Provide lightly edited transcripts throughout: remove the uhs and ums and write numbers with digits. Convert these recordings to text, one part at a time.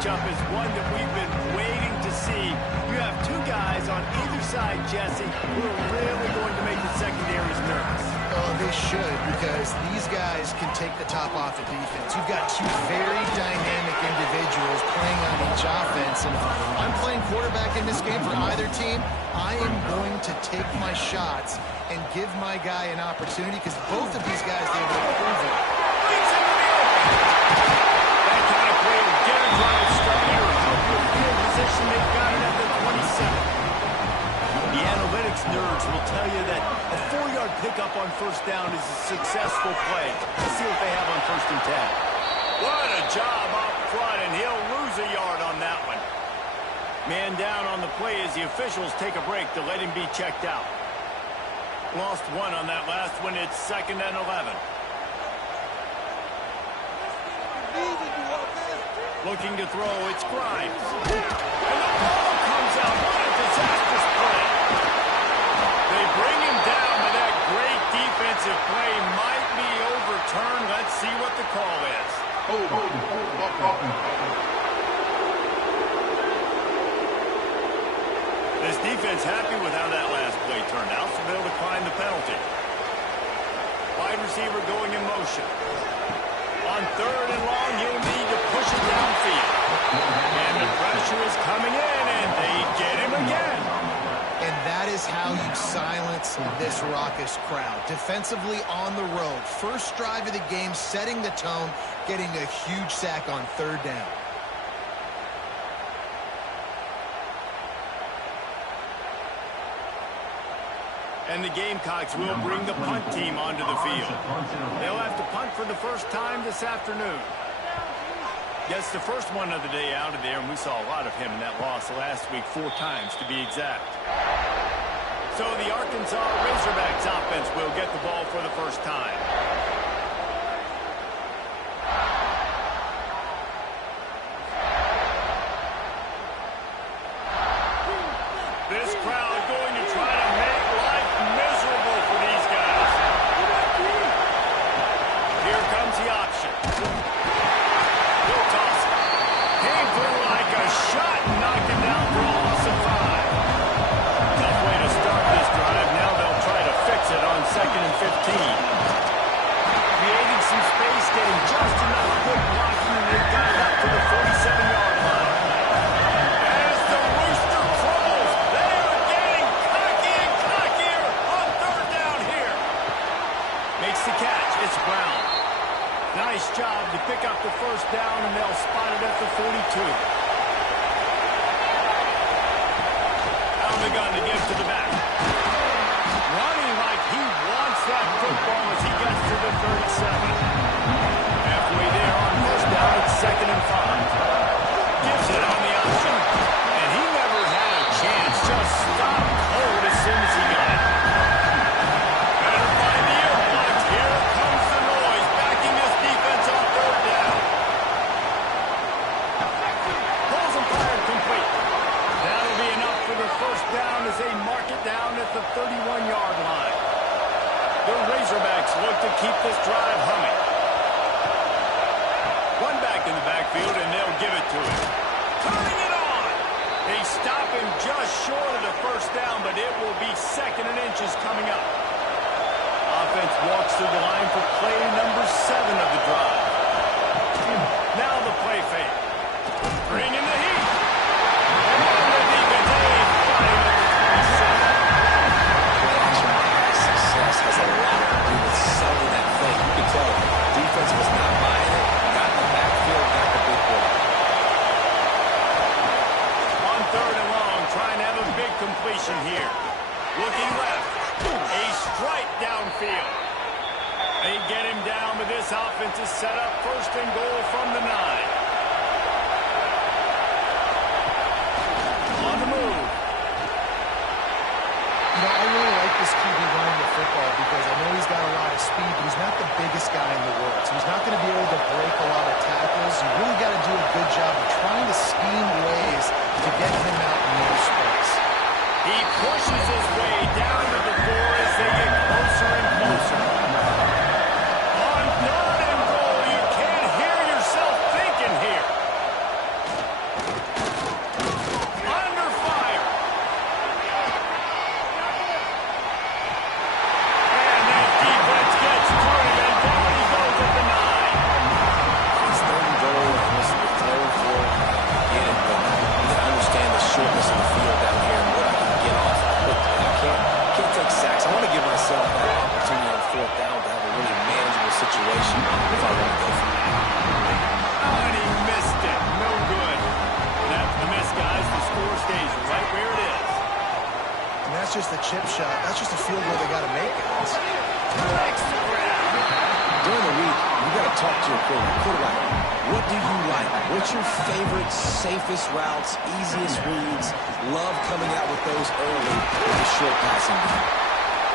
matchup is one that we've been waiting to see. You have two guys on either side, Jesse, who are really going to make the secondaries nervous. Oh, they should, because these guys can take the top off the defense. You've got two very dynamic individuals playing on each offense, and if I'm playing quarterback in this game for either team, I am going to take my shots and give my guy an opportunity, because both of these guys, they will prove it. That kind of play will get a drive started or help with field position. They've got it at the 27. The analytics nerds will tell you that a 4-yard pickup on first down is a successful play. Let's see what they have on 1st and 10. What a job up front, and he'll lose a yard on that one. Man down on the play as the officials take a break to let him be checked out. Lost one on that last one. It's 2nd and 11. Looking to throw, it's Grimes. And the ball comes out. What a disastrous play. They bring him down, but that great defensive play might be overturned. Let's see what the call is. This defense happy with how that last play turned out, so they'll decline the penalty. Wide receiver going in motion. On 3rd and long, he'll need to push it downfield. And the pressure is coming in, and they get him again. And that is how you silence this raucous crowd. Defensively on the road. First drive of the game, setting the tone, getting a huge sack on 3rd down. And the Gamecocks will bring the punt team onto the field. They'll have to punt for the first time this afternoon. Gets the first one of the day out of there, and we saw a lot of him in that loss last week, 4 times to be exact. So the Arkansas Razorbacks offense will get the ball for the first time. This crowd going to try to make life miserable for these guys. Here comes the option. He'll toss it. Came through like a shot and knocked it down for a loss of 5. Tough way to start this drive. Now they'll try to fix it on 2nd and 15. Creating some space, getting just enough good blocking, and they've got it up to the 47-yard line. The catch, it's Brown. Nice job to pick up the first down, and they'll spot it at the 42. Out of the gun to give to the back. Running like he wants that football as he gets to the 37. Halfway there on first down, it's 2nd and 5. Gives it on the option, and he never had a chance. Just stopped cold as soon as he got it. Down as they mark it down at the 31-yard line. The Razorbacks look to keep this drive humming. One back in the backfield, and they'll give it to him. Turning it on. They stop him just short of the first down, but it will be 2nd and inches coming up. Offense walks through the line for play number 7 of the drive. Now the play fake. Bring in the heat. Has a lot to do with selling that play. You can tell defense was not buying it. Got in the backfield, got the big play. On 3rd and long, trying to have a big completion here. Looking left. A strike downfield. They get him down, but this offense is set up 1st and goal from the 9. On the move. You know, I really like this QB running the football because I know he's got a lot of speed, but he's not the biggest guy in the world. So he's not going to be able to break a lot of tackles. You really got to do a good job of trying to scheme ways to get him out in more space. He pushes his way down to the 4 as they get closer and closer. On 3rd and goal, you can't hear yourself thinking here. situation if I want to go for it. Oh, and he missed it. No good. That's the miss, guys. The score stays right where it is. And that's just a chip shot. That's just a field goal they got to make, guys. Next grab. During the week, you got to talk to your quarterback. What do you like? What's your favorite, safest routes, easiest reads? Love coming out with those early with the short passing game.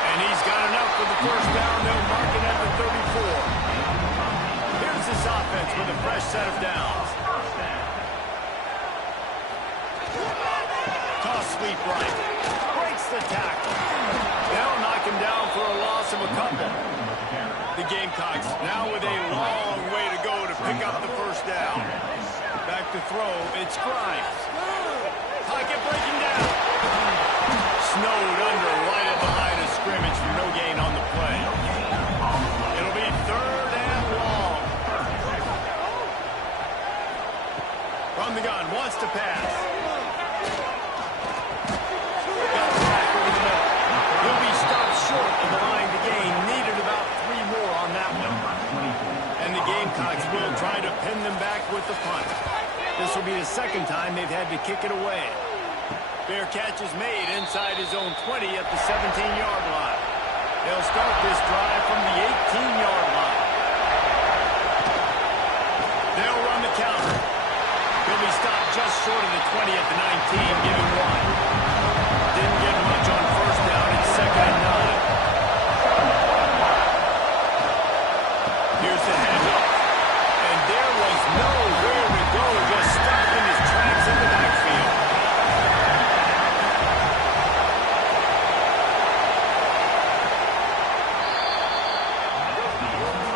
And he's got enough for the first down. They'll mark it at the 34. Here's this offense with a fresh set of downs. Toss sweep right. Breaks the tackle. They'll knock him down for a loss of a couple. The Gamecocks now with a long way to go to pick up the first down. Back to throw. It's Grimes. Pocket breaking down. Snowed under right at the line of scrimmage for no gain on the play. It'll be third and long. From the gun, wants to pass. Got the back over the middle. He'll be stopped short of the line to gain. Needed about 3 more on that one. And the Gamecocks will try to pin them back with the punt. This will be the second time they've had to kick it away. Fair catch is made inside his own 20 at the 17-yard line. They'll start this drive from the 18-yard line. They'll run the counter. He'll be stopped just short of the 20 at the 19, giving 1. Didn't get much on first down. It's 2nd and 9. Here's the handoff. And there was nowhere to go, just stopped in his tracks in the backfield.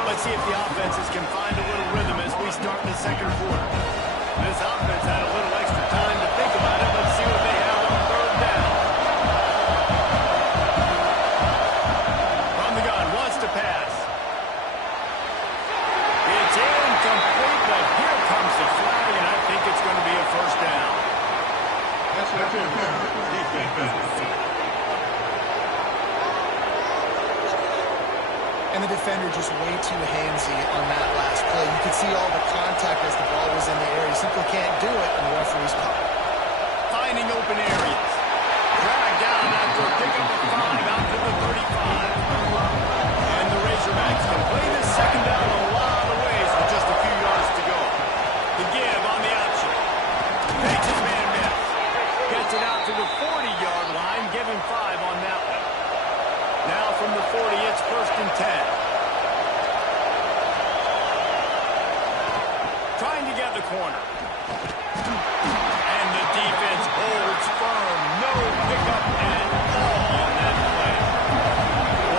Let's see if the offenses can find a little rhythm as we start in the second quarter. This offense had a little extra time to think about it. Let's see what they have on third down. From the gun, wants to pass. It's incomplete, but here comes the flag, and I think it's going to be a first down. That's what And the defender just way too handsy on that last play. You could see all the contact as the ball was in the air. He simply can't do it, and the referee's caught. Finding open areas. Dragged down after a pickup of 5 out to the 35. And the Razorbacks can play this second down a lot of ways with just a few yards to go. The give on the option. Makes his man miss. Gets it out to the 40-yard line, giving 5 on that one. Now from the 40, it's 1st and 10. Trying to get the corner. And the defense holds firm. No pickup at all on that play.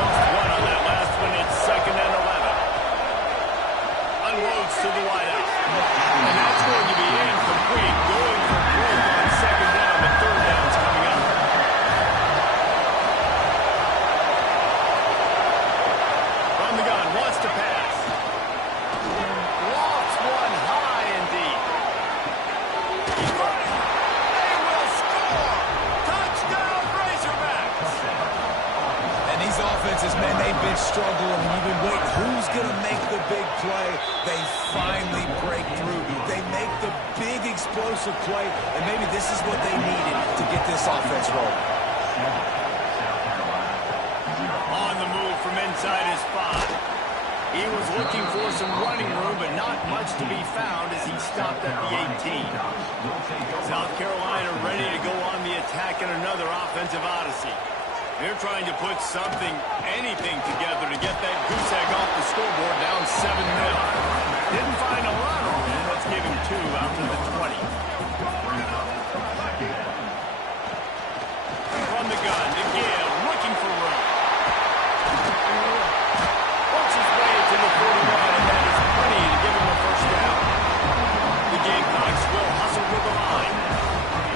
Lost 1 on that last one. It's 2nd and 11. Unloads to the wideout. And that's going to be incomplete. Going for broke on 2nd down. The 3rd down's coming up. From the gun, wants to pass. Lofts one high and deep. They will score! Touchdown, Razorbacks! And these offenses, man, they've been struggling. You've been waiting. Who's going to make the big play? They finally break through. They make the big explosive play, and maybe this is what they needed to get this offense rolling. On the move from inside his 5. He was looking for some running room, but not much to be found as he stopped at the 18. South Carolina ready to go on the attack in another offensive odyssey. They're trying to put something, anything together to get that goose egg off the scoreboard down 7-0. Didn't find a lot of room. Let's give him 2 out to the 20. From the gun to give, looking for room. Works his way to the 41, and that is plenty to give him a first down. The Gamecocks will hustle with the line.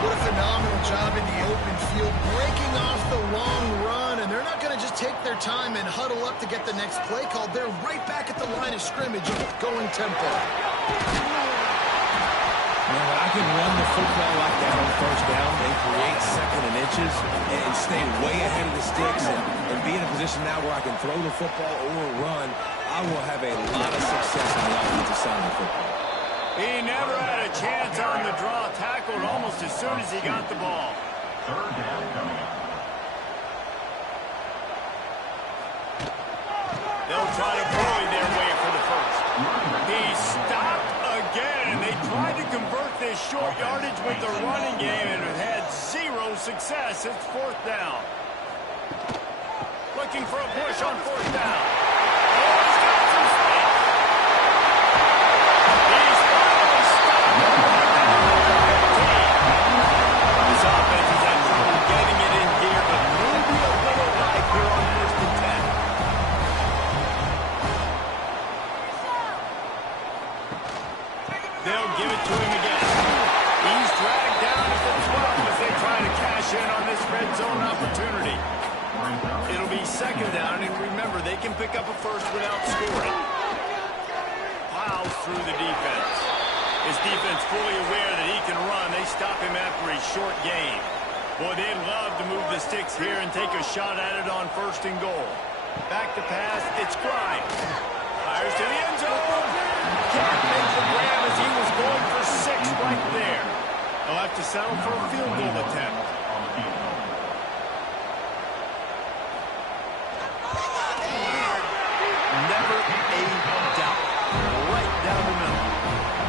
What a phenomenal job in the open field, breaking off the long run, and they're not going to just take their time and huddle up to get the next play called. They're right back at the line of scrimmage, going tempo. When I can run the football like that on first down, they create 2nd and inches and stay way ahead of the sticks and be in a position now where I can throw the football or run. I will have a lot of success on the offensive side of the football. He never had a chance on the draw. Tackled almost as soon as he got the ball. Third down coming up. They'll try to bully their way for the first. He stopped again. They tried to convert this short yardage with the running game and have had zero success. It's fourth down. Looking for a push on fourth down. Oh, he's got some space. He's finally stopped. This offense has had trouble getting it in gear, but maybe a little life here on first and 10. They'll give it to him again. He's dragged down at the 12 as they try to cash in on this red zone opportunity. It'll be second down, and remember, they can pick up a first without scoring. Plows through the defense. His defense fully aware that he can run. They stop him after a short gain. Boy, they'd love to move the sticks here and take a shot at it on first and goal. Back to pass, it's Grimes. Fires to the end zone. Can't make the grab as he was going for 6 right there. They'll have to settle for a field goal attempt. Never a doubt. Right down the middle.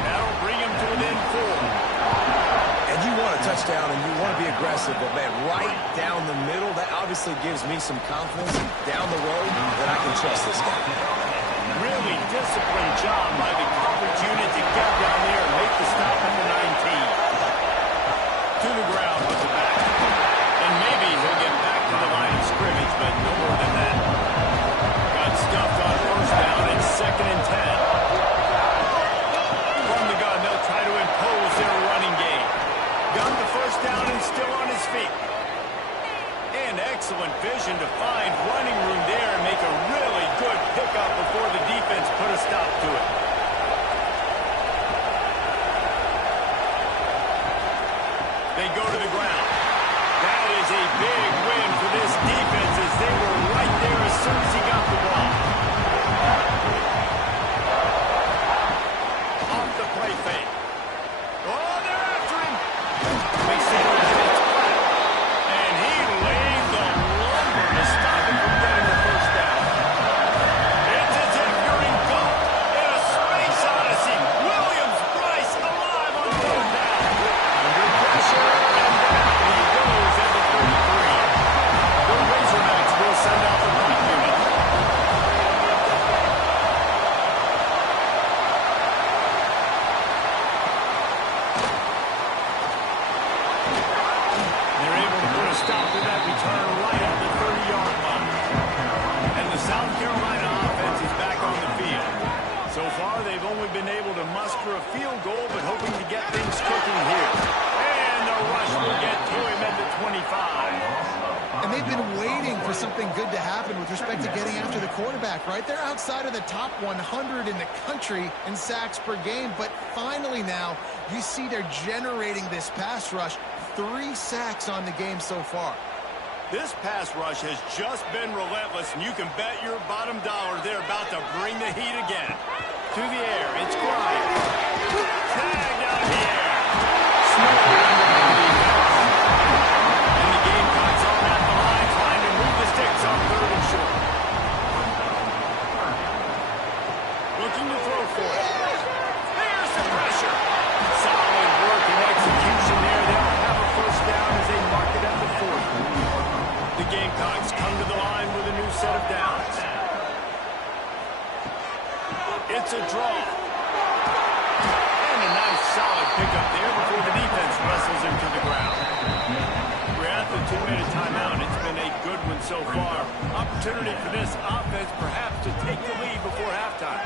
That'll bring him to within 4. And you want a touchdown and you want to be aggressive, but, man, right down the middle, that obviously gives me some confidence down the road that I can trust this guy. Really disciplined job by the coverage unit to get down there and make the stop at the 19. To the ground with the back. And maybe he'll get back to the line of scrimmage, but no more than that. Got stuffed on first down and second and 10. From the gun, they'll try to impose their running game. Got the first down and still on his feet. And excellent vision to find running room there and make a really good pickup before the defense put a stop to it. They go to the ground. That is a big win for this defense as they were right there as soon as he got the ball. Off the play fake. Oh, they're after him. Makes the it's flat. And he laid the lumber to stop him from getting the first down. It's as if you're engulfed in a space odyssey. Williams Bryce alive on third down. Under pressure, and down he goes at the 33. The Razorbacks will send out the punt unit. They're able to put a stop to that return right at the 30-yard line. And the South Carolina offense is back on the field. So far, they've only been able to muster a field goal, but hoping to get things cooking here. And the rush will get to him at the 25. And they've been waiting for something good to happen with respect to getting after the quarterback, right? They're outside of the top 100 in the country in sacks per game, but finally now you see they're generating this pass rush. 3 sacks on the game so far. This pass rush has just been relentless, and you can bet your bottom dollar they're about to bring the heat again. To the air, it's Grimes. Tagged out of the air. Smith under the defense. And the Gamecocks on at the line trying to move the sticks on third and short. Looking to throw for it. There's the pressure. Solid work and execution there. They'll have a first down as they mark it at the 40. The Gamecocks come to the line with a new set of downs. It's a draw. And a nice solid pickup there before the defense wrestles him to the ground. We're at the 2-minute timeout. It's been a good one so far. Opportunity for this offense perhaps to take the lead before halftime.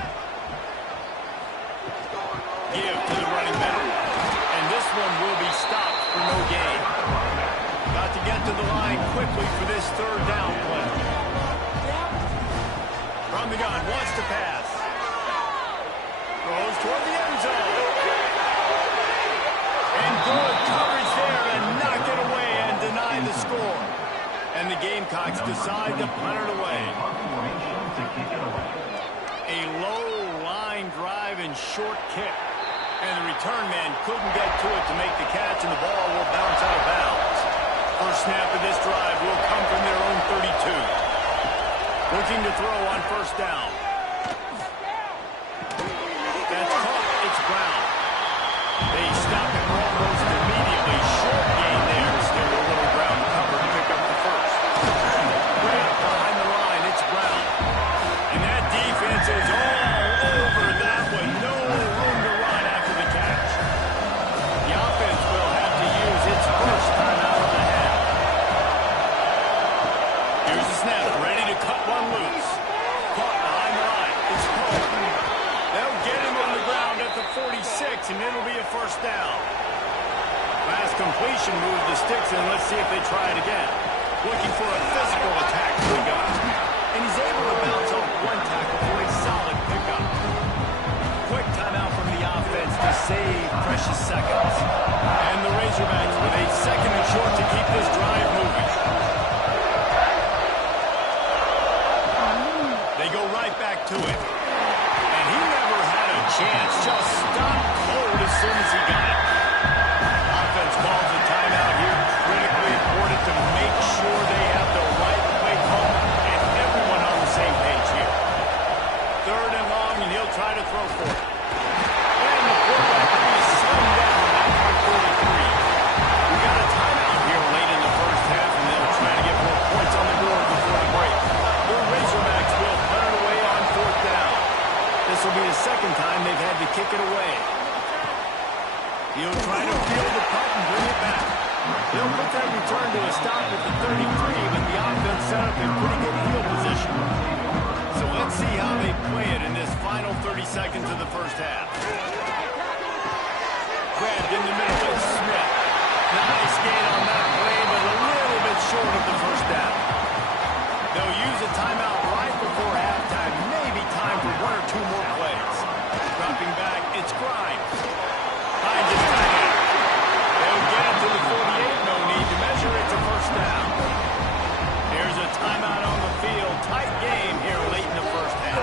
Give to the running back. And this one will be stopped for no gain. Got to get to the line quickly for this third down play. From the gun, wants to pass. Throws toward the end zone. And good coverage there and knock it away and deny the score. And the Gamecocks decide to punt it away. A low line drive and short kick. And the return man couldn't get to it to make the catch, and the ball will bounce out of bounds. First snap of this drive will come from their own 32. Looking to throw on first down. That's caught. It's Brown. They stop him almost immediately. Short gain there. Still a little ground cover to pick up the first. Way up behind the line. It's Brown. And that defense is all over that one. No room to run after the catch. The offense will have to use its first timeout of the half. Here's the snap. Ready to cut one loose. Caught behind the line. It's Poe. They'll get him on the ground at the 46, and it'll be a first down. Last completion moved the sticks, and let's see if they try it again. Looking for a physical attack to the guy. And he's able to bounce off one tackle for a solid pickup. Quick timeout from the offense to save precious seconds. And the Razorbacks with a second and short to keep this drive moving. They go right back to it. And he never had a chance. Just stopped cold as soon as he got it. Offense calls a timeout here. Critically important to make sure they have the right play call and everyone on the same page here. Third and long, and he'll try to throw for it. And the quarterback will be slammed down at the 43. We got a timeout here late in the first half, and they'll try to get more points on the board before the break. The Razorbacks will punt it away on fourth down. This will be the second time they've had to kick it away. He'll try to field the punt and bring it back. They'll put that return to a stop at the 33, but the offense set up in pretty good field position. So let's see how they play it in this final 30 seconds of the first half. Grabbed in the middle with Smith. Nice gain on that play, but a little bit short of the first down. They'll use a timeout right before halftime. Maybe time for one or two more plays. Dropping back, it's Grimes. Finds his tight end. They'll get it to the 48. No need to measure it to first down. Here's a timeout on the field. Tight game here late in the first half.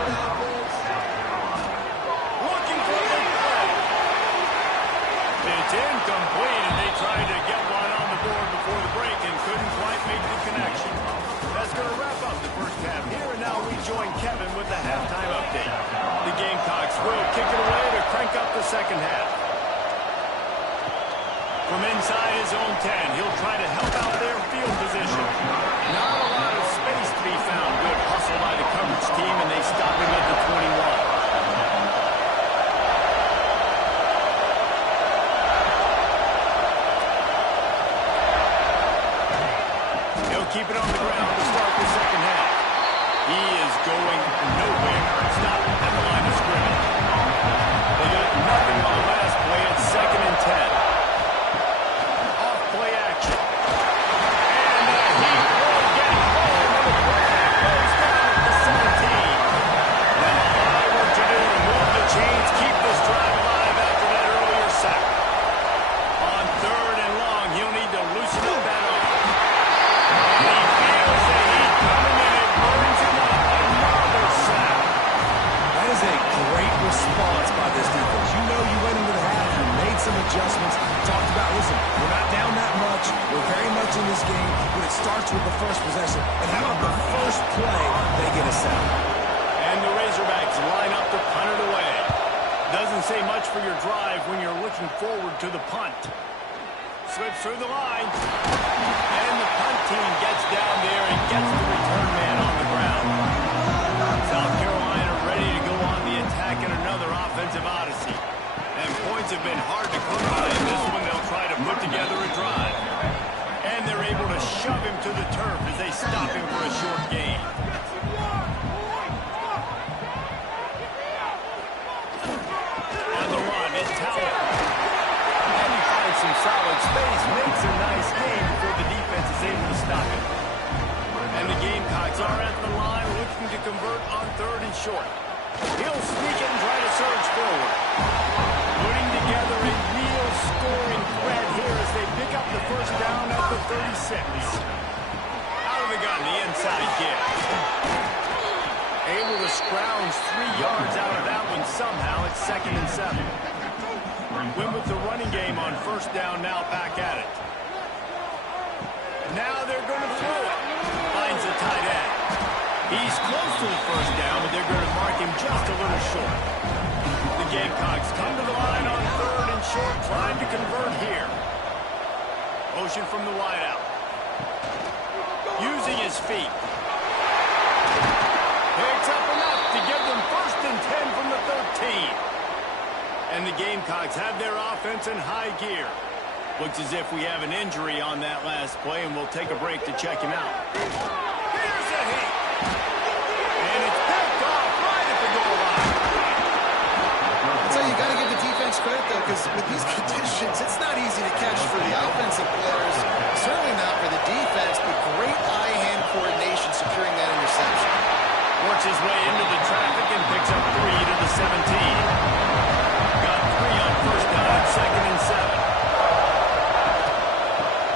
Looking for a big play. It's incomplete, and they tried to get one on the board before the break and couldn't quite make the connection. That's going to wrap up the first half here, and now we join Kevin with the halftime update. The Gamecocks will kick it away to crank up the second half. From inside his own 10, he'll try to help out their field position. Not a lot of space to be found. Good hustle by the coverage team, and they stop him at the 21. Keep it on the ground to start the second half. He is going nowhere. Stop at the line of scrimmage. They got nothing on the last play. It's second and 10. Off play action. And he will get home with a flag. Goes down at the 17. Now a lot of work to do to move the chains, keep this drive alive after that earlier sack. On third and long, he'll need to loosen up that arm. Response by this defense. You know you went into the half, you made some adjustments, talked about, listen, we're not down that much, we're very much in this game, but it starts with the first possession. And how about the first play, they get a sack. And the Razorbacks line up to punt it away. Doesn't say much for your drive when you're looking forward to the punt. Slips through the line. And the punt team gets down there and gets the return man on the ground. South Carolina ready to go on the attack in another offensive odyssey. And points have been hard to come by in this one. They'll try to put together a drive. And they're able to shove him to the turf as they stop him for a short gain. On the run, it's Towler. And he finds some solid space, makes a nice gain before the defense is able to stop him. And the Gamecocks are at the line looking to convert on third and short. He'll sneak it and try to surge forward. Putting together a real scoring threat here as they pick up the first down at the 36. Out of the gun, the inside give. Able to scrounge 3 yards out of that one somehow. It's 2nd and 7. Win with the running game on 1st down, now back at it. Now they're going to throw it. Finds the tight end. He's close to the 1st down, but they're going to mark him just a little short. The Gamecocks come to the line on 3rd and short, trying to convert here. Motion from the wideout. Using his feet. Picks up enough to give them 1st and 10 from the 13. And the Gamecocks have their offense in high gear. Looks as if we have an injury on that last play, and we'll take a break to check him out. Here's a hit. And it's picked off right at the goal line. I'll tell you, you got to give the defense credit, though, because with these conditions, it's not easy to catch for the offensive players. Certainly not for the defense, but great eye-hand coordination securing that interception. Works his way into the traffic and picks up 3 to the 17. Got 3 on 1st down, 2nd and 7.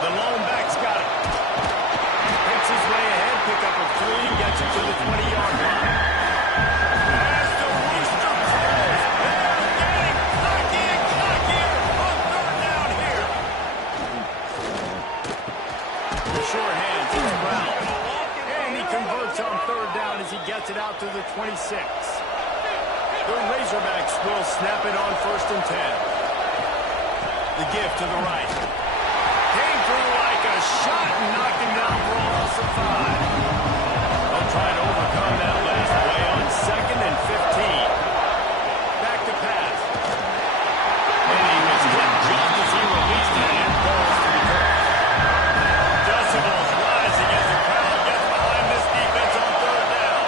The lone back's got it. Picks his way ahead, pick up a 3, gets it to the 20-yard line. As the rooster crows, they're getting cocky and cockier on 3rd down here. The short hands, it's Brown. And he converts on 3rd down as he gets it out to the 26. The Razorbacks will snap it on 1st and 10. The give to the right. Came through like a shot and knocked him down for a loss of 5. They'll try to overcome that last play on 2nd and 15. Back to pass. And he was hit just as he released it and falls to the ground. Decibels rising as the crowd gets behind this defense on 3rd down.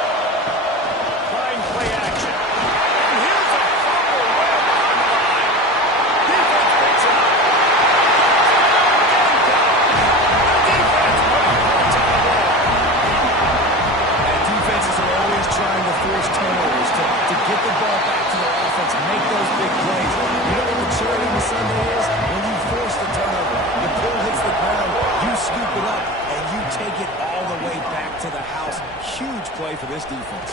Trying play action. And here's a fumble way behind the line. Defense picks it up. Trying to force turnovers to get the ball back to their offense, make those big plays. You know what the cherry on the Sunday is? When you force the turnover, the ball hits the ground, you scoop it up, and you take it all the way back to the house. Huge play for this defense.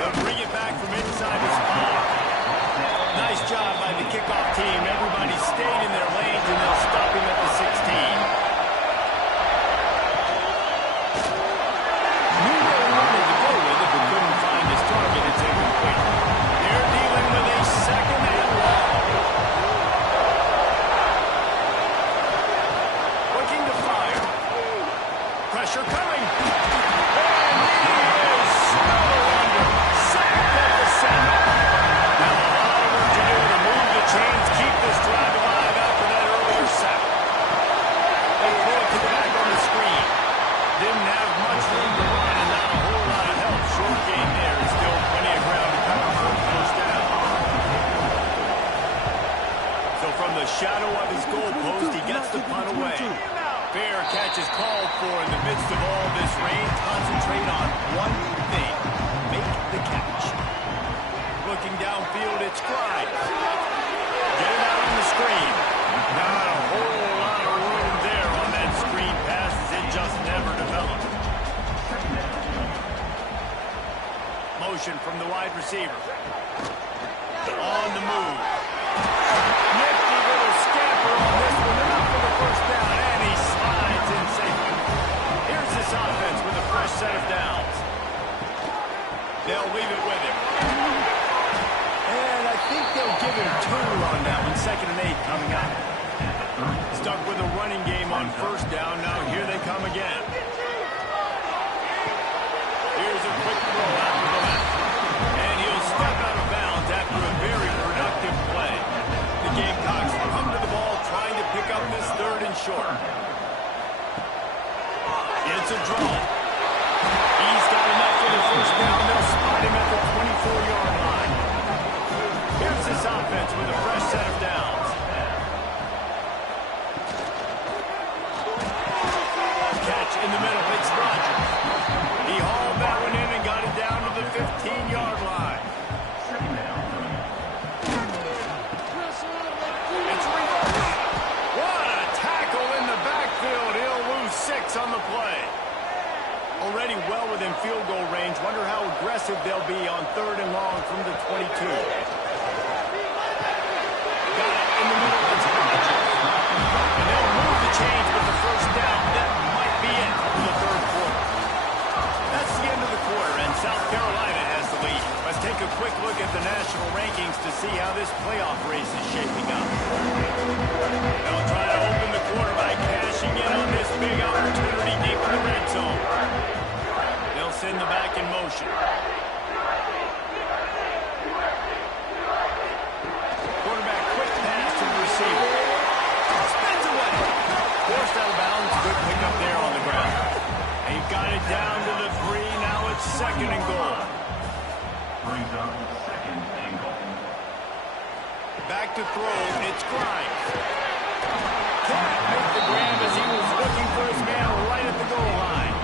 They'll bring it back from inside the spot. Nice job by the kickoff team. Everybody stayed in their lanes, and they'll stop him at the 16. They're dealing with a 2nd and long. Looking to fire. Pressure coming. And he is snowed under. Sacked at the center. Now a lot of work to do to move the chains, keep this drive alive after that earlier sack. They throw it to the back on the screen. Didn't have much room to run and not a whole lot of help. Short game there. Still plenty of ground to cover for the 1st down. So from the shadow of his goal post, he gets the punt away. Fair catch is called for in the midst of all this rain. Concentrate on one thing. Make the catch. Looking downfield, it's Grimes. Get it out on the screen. Not a whole lot of room there on that screen pass as it just never developed. Motion from the wide receiver. On the move. Nifty little scamper on this one. Enough for the 1st down, and he slides in safely. Here's this offense with a fresh set of downs. They'll leave it with him. And I think they'll give him 2 on that one. 2nd and 8 coming up. Stuck with a running game on 1st down. Now here they come again. Here's a quick throw out to the left. And he'll step out of bounds after a very productive play. The Gamecocks come to the ball trying to pick up this 3rd and short. It's a draw. He's got enough for the 1st down. They'll spot him at the 24-yard line. Here's this offense with a fresh set of downs. Catch in the middle. It's Rogers. He hauled that one in and got it down to the 15-yard line. It's reversed. What a tackle in the backfield. He'll lose 6 on the play. Got it in the middle of the target. And they'll move the chains with the first down. That might be it for the third quarter. That's the end of the quarter, and South Carolina has the lead. Let's take a quick look at the national rankings to see how this playoff race is shaping up. They'll try to open the quarter by cashing in on this big opportunity deep in the red zone. They'll send the back in motion. Quarterback quick pass to the receiver. Spins away. Forced out of bounds. Good pickup there on the ground. They've got it down to the 3. Now it's second and goal. Brings up second and goal. Back to throw. It's Grimes. Can't make the grab as he was looking for his man right at the goal line.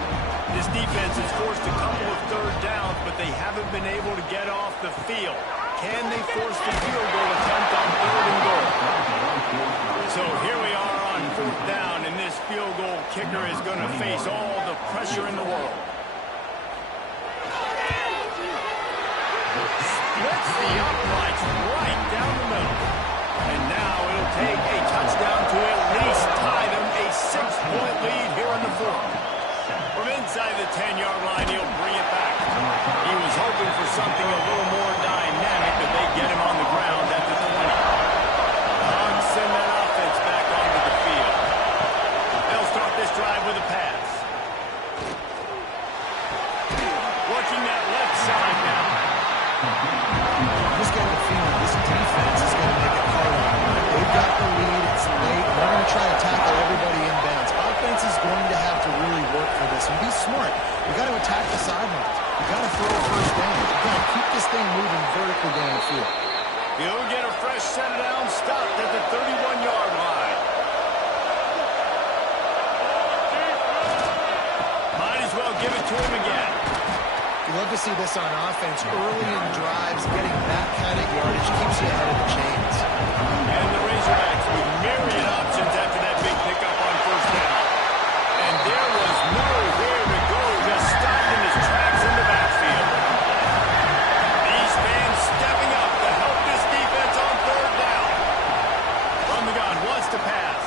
This defense has forced a couple of third downs, but they haven't been able to get off the field. Can they force the field goal attempt on third and goal? So here we are on fourth down, and this field goal kicker is going to face all the pressure in the world. Splits the uprights right down the middle. And now it'll take a touchdown to at least tie them a 6-point lead here in the fourth. From inside the 10-yard line, he'll bring it back. He was hoping for something a little more dynamic, but they get him on the ground at the 20. Dogs send that offense back onto the field. They'll start this drive with a pass. Working that left side now. I just got the feeling this defense is going to make it hard on them. They've got the lead. It's late. They're going to try to tackle everybody inbounds. Offense is going to have to really work for this and be smart. You got to attack the sidelines. You got to throw a first down. You got to keep this thing moving vertically down the field. He'll get a fresh set down, stopped at the 31-yard line. Might as well give it to him again. You love to see this on offense. Early in drives, getting that kind of yardage keeps you ahead of the chains. And the Razorbacks with myriad options after that big pickup on first down. And there was nowhere to go, just stopped in his tracks in the backfield. These fans stepping up to help this defense on third down. From the gun, wants to pass.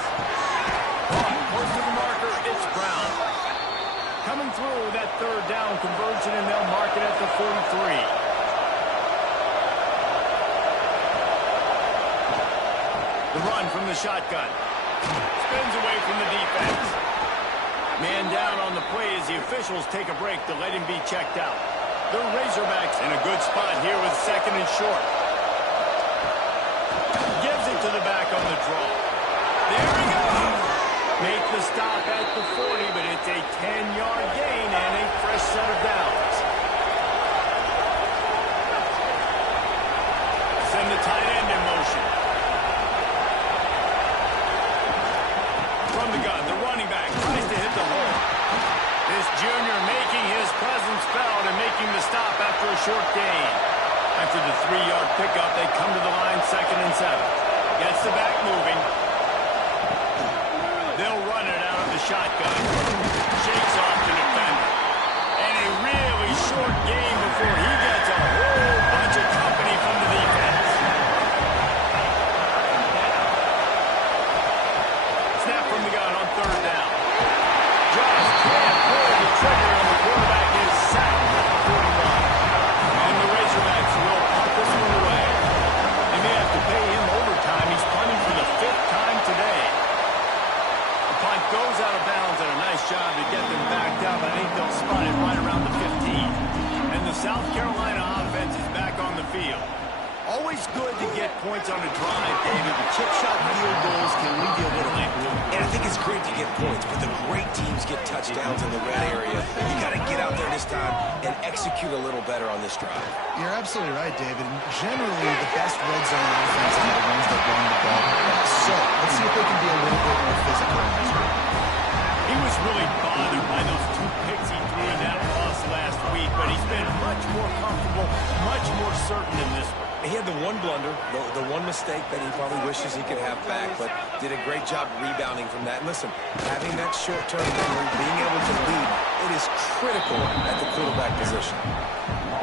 Close to the marker, it's Brown. Coming through that third down conversion, and they'll mark it at the 43. The run from the shotgun. Spins away from the defense. Man down on the play as the officials take a break to let him be checked out. The Razorbacks in a good spot here with second and short. Gives it to the back on the draw. There we go. Make the stop at the 40, but it's a 10-yard gain and a fresh set of downs. Send the tight end in motion. From the gun, the running back tries to hit the hole. This junior making his presence felt and making the stop after a short gain. After the 3-yard pickup, they come to the line second and 7. Gets the back moving. They'll run it out of the shotgun. Shakes off the defender. And a really short game before he gets a whole bunch of company from the defense. Snap from the gun on third down. Just can't pull the trigger, and the quarterback is sacked at the 41. And the Razorbacks will punt this one away. They may have to pay him overtime. He's punting for the 5th time today. Punt goes out of bounds, and a nice job to get them backed up. I think they'll spot it right around the 15. And the South Carolina offense is back on the field. Always good to get points on a drive, David. The chip shot field goals can leave you a little empty. And I think it's great to get points, but the great teams get touchdowns in the red area. You got to get out there this time and execute a little better on this drive. You're absolutely right, David. And generally, the best red zone offense are the ones that run the ball best. So let's see if they can be a little bit more physical in this one. He was really bothered by those 2 picks he threw in that loss last week, but he's been much more comfortable, much more certain in this one. He had the one blunder, the one mistake that he probably wishes he could have back, but did a great job rebounding from that. And listen, having that short-term memory, being able to lead, it is critical at the quarterback position.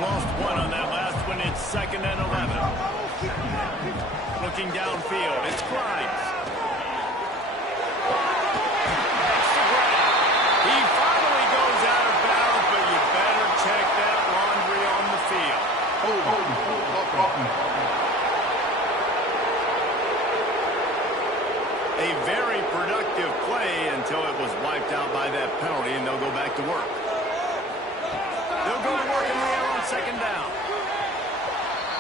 Lost one on that last one. It's second and 11. looking downfield. It's Grimes. Makes the grab. He finally goes out of bounds, but you better check that laundry on the field. A very productive play until it was wiped out by that penalty, and they'll go back to work. They'll go to work in the air on second down.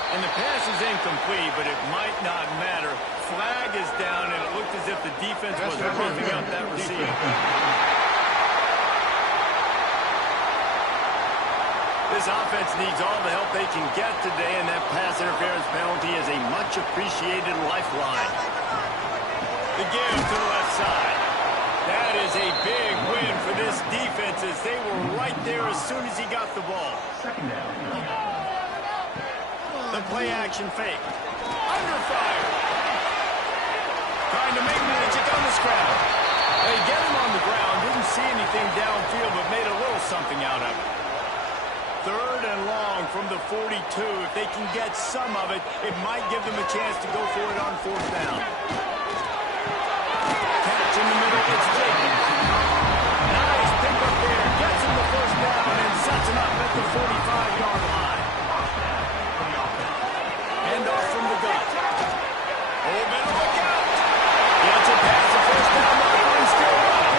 And the pass is incomplete, but it might not matter. Flag is down, and it looked as if the defense was roughing up that receiver. This offense needs all the help they can get today, and that pass interference penalty is a much-appreciated lifeline. The give to the left side. That is a big win for this defense as they were right there as soon as he got the ball. Second down. The play action fake. Under fire. Trying to make magic on the scramble. They get him on the ground. Didn't see anything downfield, but made a little something out of it. Third and long from the 42. If they can get some of it, it might give them a chance to go for it on fourth down. Catch in the middle. It's Jacobs. Nice pick up there. Gets him the first down and sets him up at the 45-yard line. Handoff from the gut. Oh, better look out. Gets it past the first down marker and still running.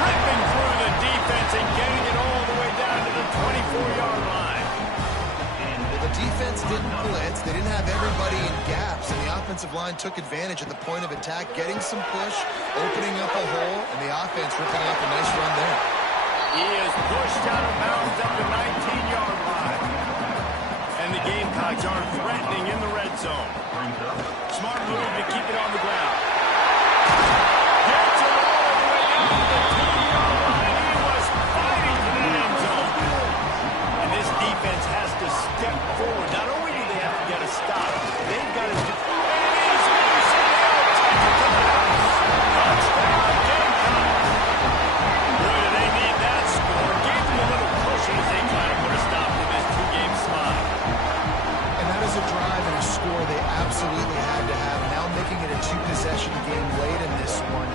Ripping through the defense and getting it all the way down to the 24-yard line. Well, the defense didn't blitz. They didn't have everybody in gaps, and the offensive line took advantage at the point of attack, getting some push, opening up a hole, and the offense ripping up a nice run there. He is pushed out of bounds at the 19-yard line. And the Gamecocks aren't threatening in the red zone. Smart move to keep it on the ground. Gets it all the way out to the 2-yard line. He was fighting for the end zone. And this defense has to step forward. Not only do they have to get a stop, they've got to do... And he's losing it. Touchdown, Gamecocks. Boy, do they need that score. Gave them a little push as they try to put a stop to this two-game slide. That is a drive and a score they absolutely had to have. Now making it a two-possession game late in this one.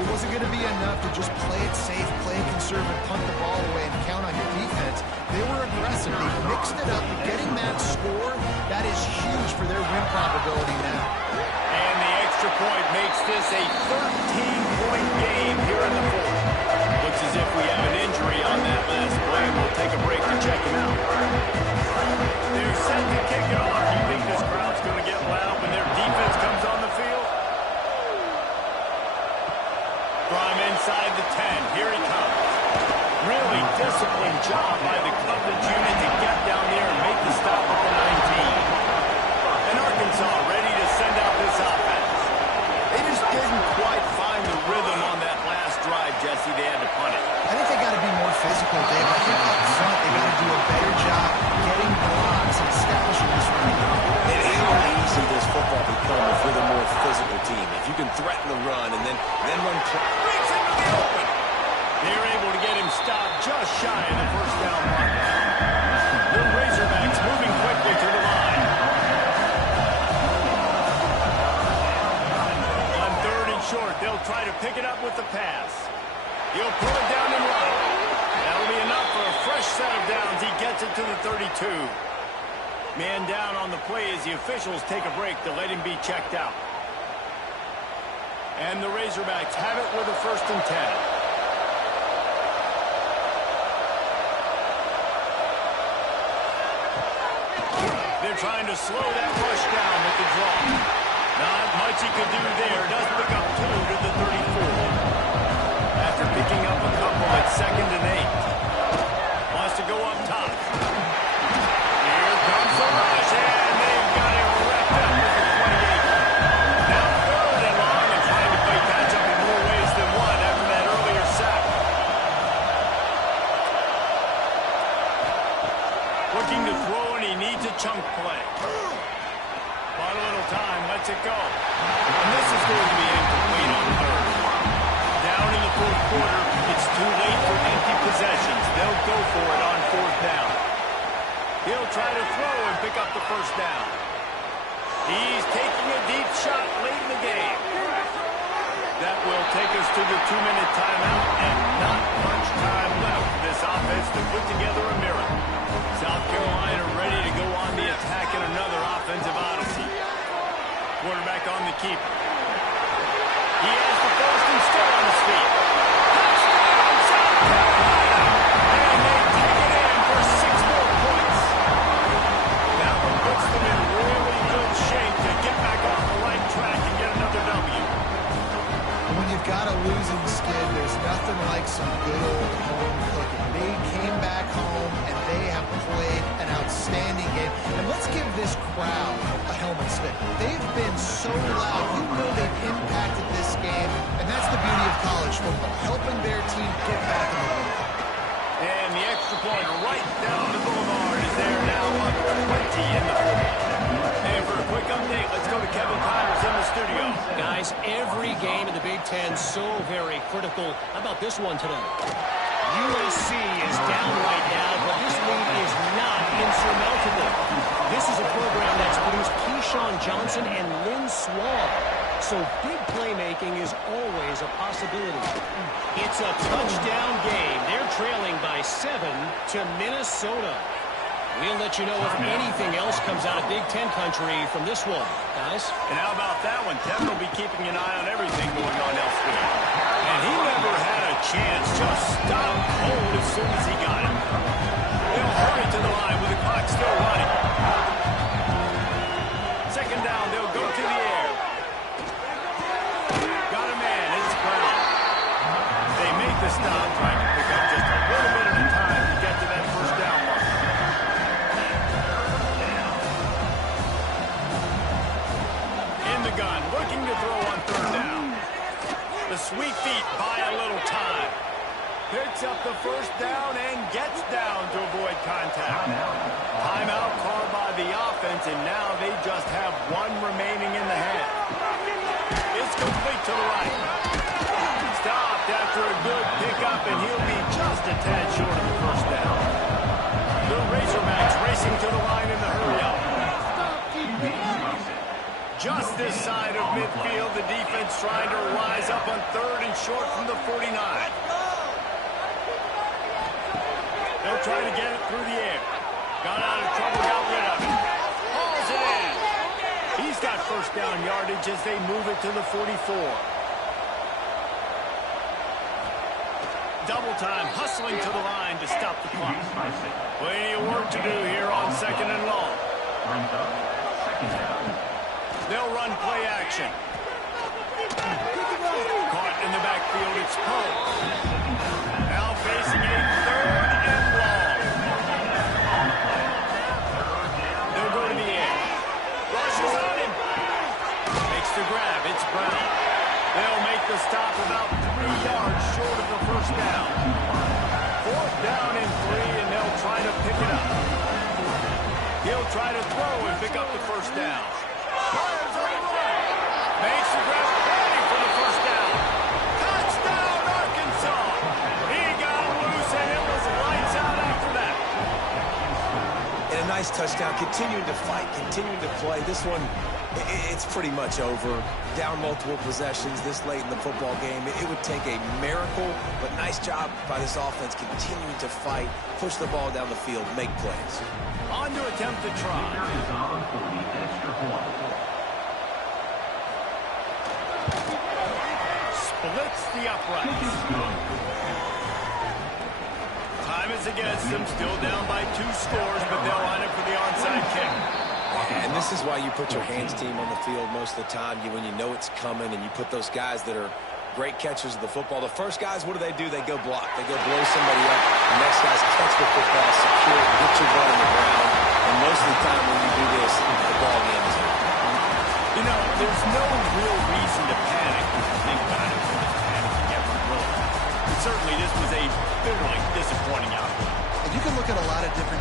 It wasn't going to be enough to just play it safe, play it conservative, punt the ball away, and count on your defense. They were aggressive. They mixed it up. Getting that score, that is huge for their win probability now. And the extra point makes this a 13-point game here in the fourth. Looks as if we have an injury on that last play, and we'll take a break to check him out. They're set to kick it off. You think this crowd's going to get loud when their defense comes on the field? From inside the 10, here he comes. Really disciplined job by the coverage unit to get down there and make the stop at the 19. And Arkansas ready to send out this offense. They just didn't quite find the rhythm on that last drive, Jesse. They had to punt it. I think they got to be more physical, Dave. I think up front they got to do a better job getting blocks and establishing this running game. And how easy does football become if you're the more physical team? If you can threaten the run and then run... Reach into the open. They're able to get him stopped just shy of the first down mark. The Razorbacks moving quickly to the line. On third and short, they'll try to pick it up with the pass. He'll pull it down and run. That'll be enough for a fresh set of downs. He gets it to the 32. Man down on the play as the officials take a break to let him be checked out. And the Razorbacks have it with a 1st and 10. They're trying to slow that rush down with the draw. Not much he could do there. Does pick up 2 to the 34. After picking up a couple at 2nd and 8. Wants to go up top. Here comes the rush, and they've got it wrapped up with the 28. Now 3rd and long and trying to play catch-up in more ways than one after that earlier sack. Looking to throw, and he needs a chunk play. Bought a little time, lets it go. And this is going to be incomplete on 3rd. Down in the 4th quarter, it's too late for empty possessions. They'll go for it on 4th down. He'll try to throw and pick up the 1st down. He's taking a shot late in the game. That will take us to the 2-minute timeout, and not much time left for this offense to put together a miracle. South Carolina ready to go on the attack in another offensive odyssey. Quarterback on the keeper. He has the first and still on his feet. Touchdown, South Carolina! And they take it in for 6 more points. That one puts them in really good shape to get back on the right track and get another W. When you've got a losing skid, there's nothing like some good old home cooking. They came back home, and they have played an outstanding game. And let's give this crowd a helmet spin. They've been so loud. You know they've impacted this game, and that's the beauty of college football, helping their team get back in the win. And the extra point right down the boulevard is there now, up 20 in the football. And for a quick update, let's go to Kevin Connors in the studio. Guys, every game in the Big Ten so very critical. How about this one today? USC is down right now, but this lead is not insurmountable. This is a program that's produced Keyshawn Johnson and Lynn Swan. So big playmaking is always a possibility. It's a touchdown game. They're trailing by 7 to Minnesota. We'll let you know if anything else comes out of Big Ten country from this one, guys. And how about that one? Kevin will be keeping an eye on everything going on elsewhere. And he never had a chance, just stopped cold as soon as he got it. They'll hurry to the line with the clock still running. Second down, they'll go to the air. Got a man, it's Brown. They make the stop, trying to pick up just a little bit at a time to get to that first down mark. Gun, looking to throw on third down. The sweet feet buy a little time. Picks up the first down and gets down to avoid contact. Timeout called by the offense, and now they just have one remaining in the half. It's complete to the right. Stopped after a good pickup, and he'll be just a tad short of the first down. The Razorbacks racing to the line in the hurry-up. Just this side of midfield, the defense trying to rise up on third and short from the 49. They'll try to get it through the air. Got out of trouble, got rid of it. Hauls it in. He's got first down yardage as they move it to the 44. Double time, hustling to the line to stop the clock. Plenty of work to do here on second and long. They'll run play action. Caught in the backfield, it's Poe. Now facing a third and long. They'll go to the air. Rushes on him. Makes the grab, it's Brown. They'll make the stop about 3 yards short of the first down. Fourth down and 3, and they'll try to pick it up. He'll try to throw and pick up the first down. Makes the grab, ready for the first down. Touchdown, Arkansas! He got him loose, and it was lights out after that. And a nice touchdown, continuing to fight, continuing to play. This one, it's pretty much over. Down multiple possessions this late in the football game. It would take a miracle, but nice job by this offense continuing to fight, push the ball down the field, make plays. On to attempt to try. Splits the uprights. Time is against them, still down by 2 scores, but they'll line up for the onside kick. And this is why you put your hands team on the field most of the time, when you know it's coming, and you put those guys that are great catchers of the football. The first guys, what do? They go block. They go blow somebody up. The next guys catch the football, secure it, get your butt on the ground. And most of the time when you do this, the ball game is over. You know, there's no real reason to panic if you think about it. Certainly, this was a bitterly disappointing outcome. And you can look at a lot of different